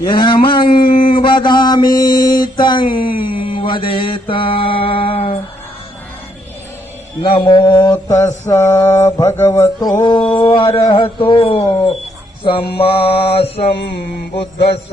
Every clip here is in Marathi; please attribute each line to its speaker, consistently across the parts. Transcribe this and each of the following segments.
Speaker 1: यमं वदामि तं वदेत। नमो तस् भगवतो अरहतो सम्मा सम्बुद्धस्स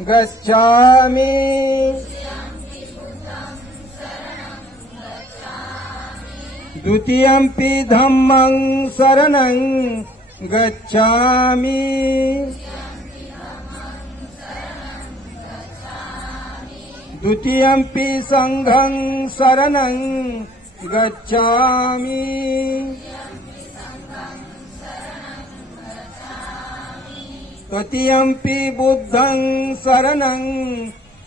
Speaker 1: गच्छामि। द्वितीयं पि धम्मं शरणं गच्छामि। द्वितीयं पि सङ्घं शरणं गच्छामि। ततियंपि बुद्धं शरणं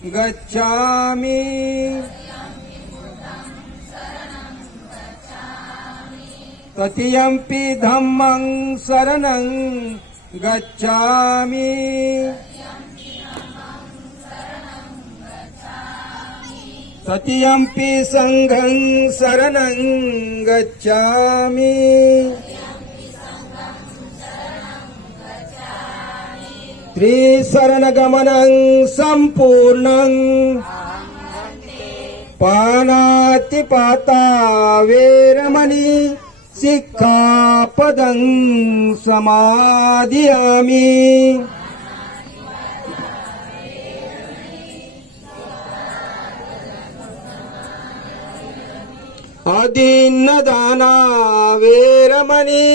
Speaker 1: गच्छामि। ततियंपि धम्मं शरणं गच्छामि। ततियंपि सङ्घं शरणं गच्छामि। त्रिशरणगमनं सम्पूर्णम् पानातिपाता वेरमणि सिक्खापदं समादियामि अदीन्नदाना वेरमणि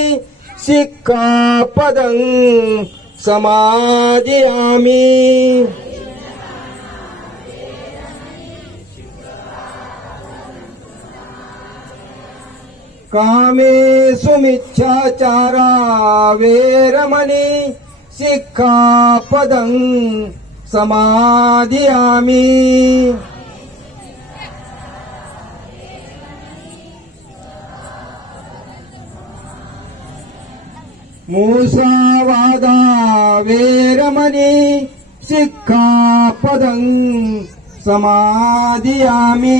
Speaker 1: समाज आम्ही कामे सुमिच्छाचारा शिक्षा पदं समादियामि मूसावादा वेरमणि सिक्खापदं समाधियामि।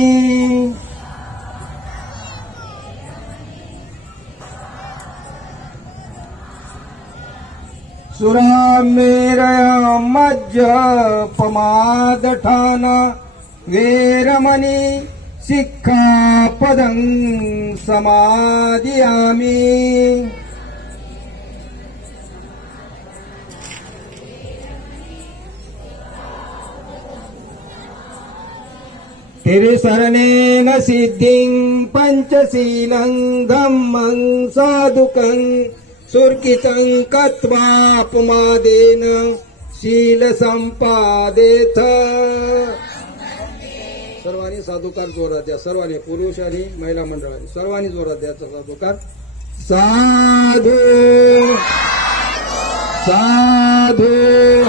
Speaker 1: सुरामेरय मज्जपमादठान वेरमणि सिक्खापदं समाधियामि। तिरिसरणेन सिद्धिं पञ्चशीलं धम्मं साधुकं सुर्कितं कत्वापमादेन शीलसंपादेथ सर्वांनी साधुकार जोरात द्या. सर्वांनी पुरुष आणि महिला मंडळाने. सर्वांनी जोरात द्या साधुकार. साधू। साधू।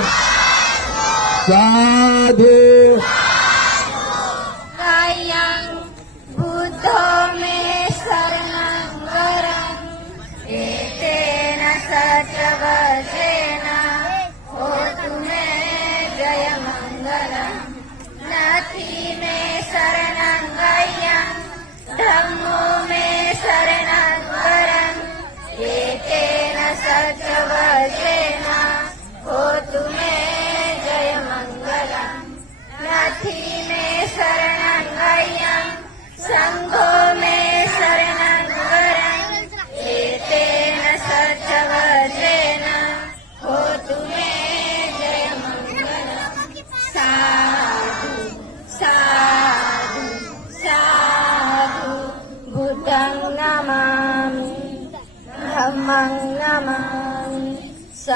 Speaker 1: साधू। ्रह्मो
Speaker 2: मे शरणाद्वरम्। एतेन सखवजेन कोतु मे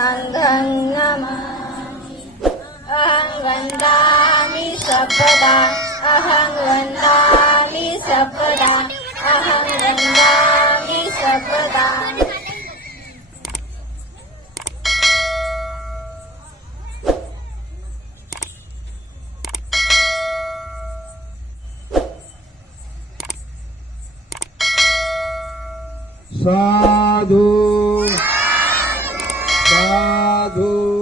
Speaker 2: सङ्घं नमामि अहं वन्दामि सपदा अहं वन्दामि सपदा अहं वन्दामि सपदा
Speaker 1: साधू साधू